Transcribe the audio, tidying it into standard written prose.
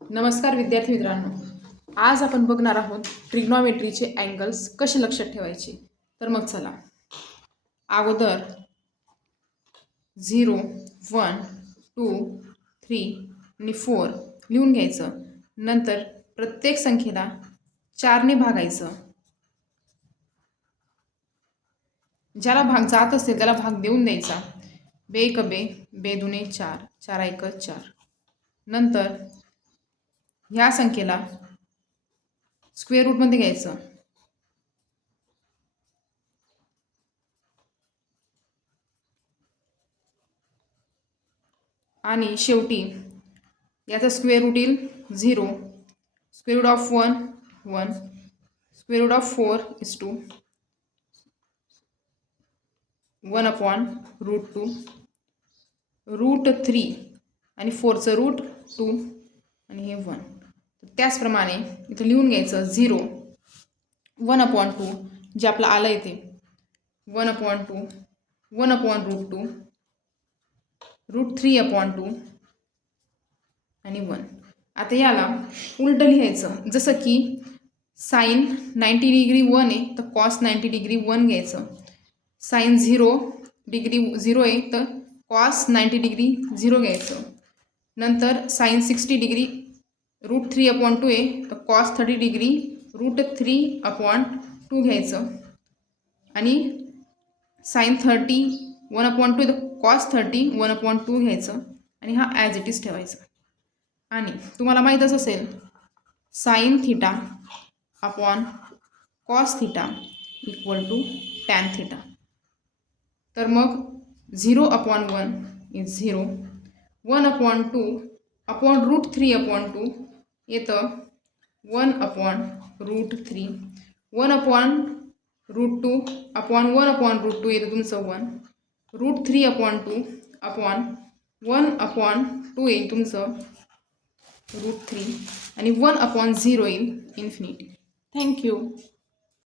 नमस्कार विद्यार्थी मित्रांनो, आज आपण बघणार आहोत ट्रिग्नॉमेट्रीचे अँगल्स कसे लक्षात ठेवायचे. तर मग चला, अगोदर 0, 1, 2, 3 आणि 4 लिहून घ्यायचं. नंतर प्रत्येक संख्येला 4ने भागायचं. ज्याला भाग जात असेल त्याला भाग देऊन द्यायचा. बे एक बे, बे दुने 4, 4 एक 4. नंतर ह्या संख्येला स्क्वेअर रूटमध्ये घ्यायचं. आणि शेवटी याचा स्क्वेअर रूट येईल 0, square root of 1 1, square root of 4 is 2, 1 upon root 2, root 3 आणि 4चं रूट 2 आणि हे 1. त्याचप्रमाणे इथं लिहून घ्यायचं 0, 1 अपॉन 2 जे आपलं आलं आहे ते 1 upon 2, 1 upon root 2, root 3 upon 2 आणि 1. आता याला उलटं लिहायचं. जसं की साईन 90 डिग्री 1 आहे तर कॉस 90 डिग्री 1 घ्यायचं. साईन 0 डिग्री 0 आहे तर कॉस 90 डिग्री 0 घ्यायचं. नंतर साईन 60 डिग्री रूट 3 अपॉन 2 आहे तर कॉस 30 डिग्री रूट 3 अपॉन 2 घ्यायचं. आणि साईन 30 1 अपॉन 2 तर कॉस 30 1 अपॉन 2 घ्यायचं आणि हा ॲज इट इज ठेवायचा. आणि तुम्हाला माहीतच असेल sine theta upon cos theta equal to tan theta. तर मग 0 upon 1 is 0, 1 upon 2 upon root 3 upon 2 येतं 1 upon root 3, 1 upon root 2 upon 1 upon root 2 येतं तुमचं 1, रूट 3 अपॉन 2 अपॉन 1 अपॉन 2 येईल तुमचं रूट 3 आणि 1 अपॉन 0 येईल इन्फिनिटी. थँक्यू.